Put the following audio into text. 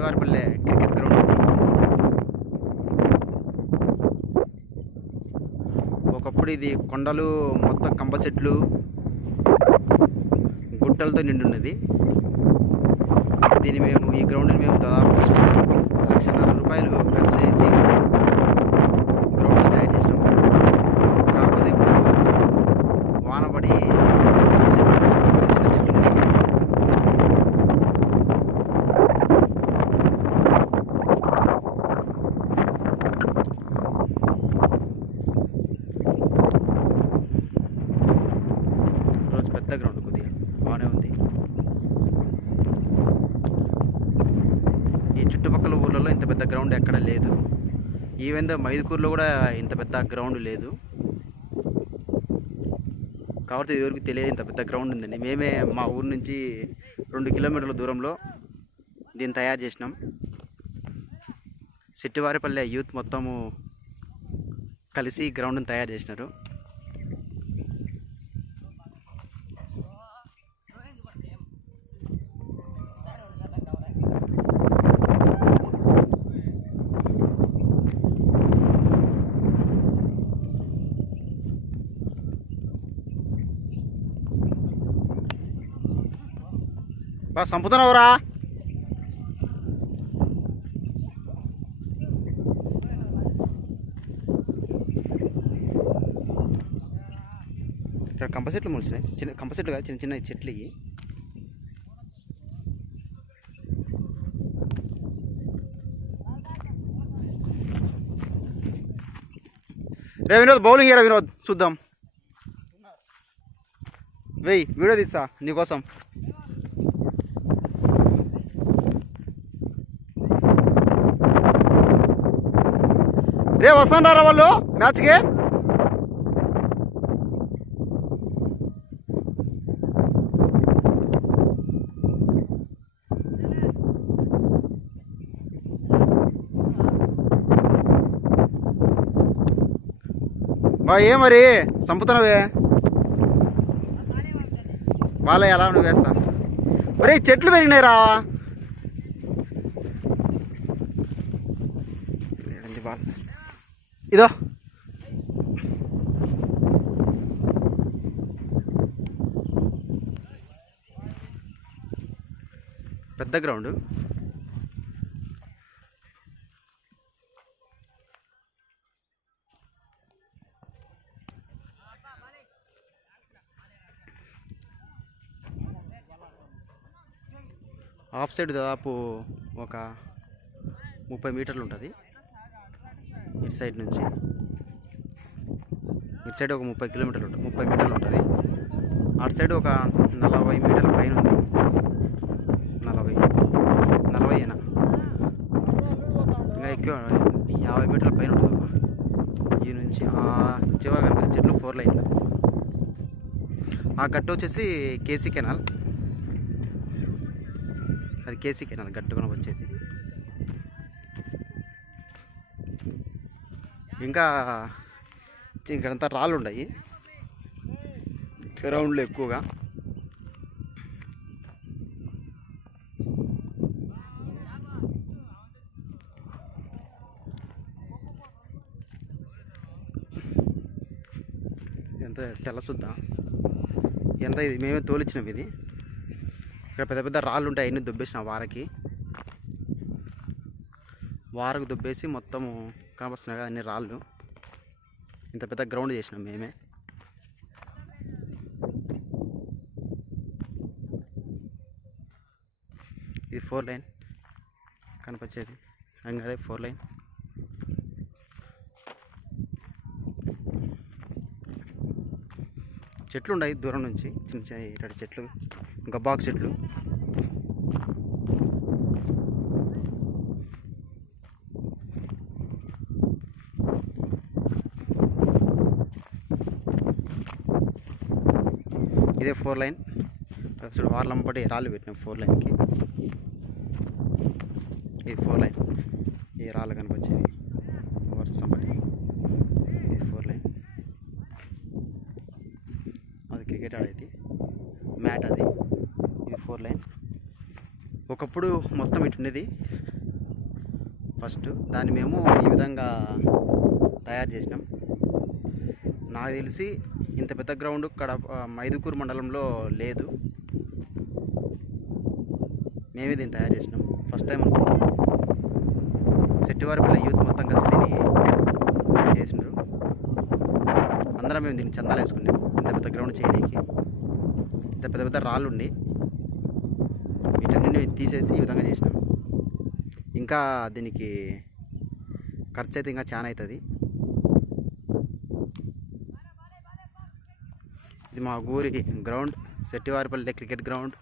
శెట్టివారిపల్లె cricket ground ఇది. ఒకప్పుడు ఇది కొండలు మొత్తం కంప చెట్లు గుట్టలతో నిండి ఉన్నది. దీన్ని మేము ఈ గ్రౌండ్ని మేము దాదాపు ₹1,40,000 ఖర్చు చేసి గ్రౌండ్ తయారు చేసినాం. కాకపోతే ఇప్పుడు వానపడి చిన్న చిన్న చెట్లు రోజు పెద్ద గ్రౌండ్ కొద్దిగా బాగానే ఉంది. ఈ చుట్టుపక్కల ఊర్లలో ఇంత పెద్ద గ్రౌండ్ ఎక్కడ లేదు. ఈవెన్ దో మైదుకూరులో కూడా ఇంత పెద్ద గ్రౌండ్ లేదు. కాబట్టి ఎవరికి తెలియదు ఇంత పెద్ద గ్రౌండ్ ఉందండి. మేమే మా ఊరు నుంచి 2 కిలోమీటర్ల దూరంలో దీన్ని తయారు చేసినాం. శెట్టివారిపల్లె యూత్ మొత్తము కలిసి గ్రౌండ్ని తయారు చేసినారు. బా సంపుతున్నావురా. ఇక్కడ కంప చెట్లు మొలిచినాయి. చిన్న కంప చెట్లు కాదు, చిన్న చిన్న చెట్లు ఇవి. రే వినోద్, బౌలింగ్ ఏరా వినోద్, చూద్దాం. వెయ్యి వీడియో తీస్తా నీకోసం. రే వస్తున్నారా వాళ్ళు మ్యాచ్కి? బా ఏ మరి చంపుతున్నావే? వాళ్ళ ఎలా నువ్వు వేస్తా. మరి చెట్లు పెరిగినాయి రా. ఇదో పెద్ద గ్రౌండ్. ఆఫ్ సైడ్ దాదాపు ఒక 30 మీటర్లు ఉంటుంది. ఇటు సైడ్ నుంచి ఇటు సైడ్ ఒక 30 కిలోమీటర్లు ఉంటుంది, 30 మీటర్లు ఉంటుంది. అటు సైడ్ ఒక 40 మీటర్ల పైన ఉంది. 40 అయినా ఇంకా ఎక్కువ 50 మీటర్ల పైన ఉంటుంది. ఈ నుంచి ఆ చివరి కనిపించే చెట్లు 4 లైన్లు. ఆ గట్టు వచ్చేసి కేసీ కెనాల్. అది కేసీ కెనాల్ గట్టుకుని వచ్చేది. ఇంకా ఇక్కడంతా రాళ్ళు ఉన్నాయి గ్రౌండ్లో ఎక్కువగా. ఎంత తెల్లసుద్దా ఎంత ఇది మేమే తోలిచ్చినాం. ఇది ఇక్కడ పెద్ద పెద్ద రాళ్ళు ఉంటాయి. అన్నీ దుబ్బేసిన వారకు దుబ్బేసి మొత్తము కనిపిస్తున్నాయి కదా అన్ని రాళ్ళు. ఇంత పెద్ద గ్రౌండ్ చేసినాం మేమే. ఇది 4 లైన్ కనిపించేది. అదే 4 లైన్. చెట్లు ఉన్నాయి దూరం నుంచి, చిన్న చిన్న ఇలాంటి చెట్లు, గబ్బాకు చెట్లు. ఇదే 4 లైన్. అసలు వార్లంపటి రాళ్ళు పెట్టినాం 4 లైన్కి. ఇది 4 లైన్. ఈ రాళ్ళు కనిపించేవి వర్షంపటి. ఇది 4 లైన్. అది క్రికెట్ ఆడేది మ్యాట్. అది ఇది 4 లైన్. ఒకప్పుడు మొత్తం ఇటు ఉండేది. ఫస్ట్ దాన్ని మేము ఈ విధంగా తయారు చేసినాం. నాకు తెలిసి ఇంత పెద్ద గ్రౌండ్ మైదుకూరు మండలంలో లేదు. మేమే దీన్ని తయారు చేసినాం ఫస్ట్ టైం అనుకుంటాం. సెట్టివారిపల్లి యూత్ మొత్తం కలిసి దీన్ని చేసినారు. అందరం మేము దీన్ని చందాలు వేసుకున్నాం. ఇంత పెద్ద గ్రౌండ్ చేయడానికి ఇంత పెద్ద పెద్ద రాళ్ళు ఉండి వీటన్నిటిని తీసేసి ఈ విధంగా చేసినాం. ఇంకా దీనికి ఖర్చు అయితే ఇంకా చాలా అవుతుంది. ఇది మా ఊరి గ్రౌండ్, సెట్టివారిపల్లి క్రికెట్ గ్రౌండ్.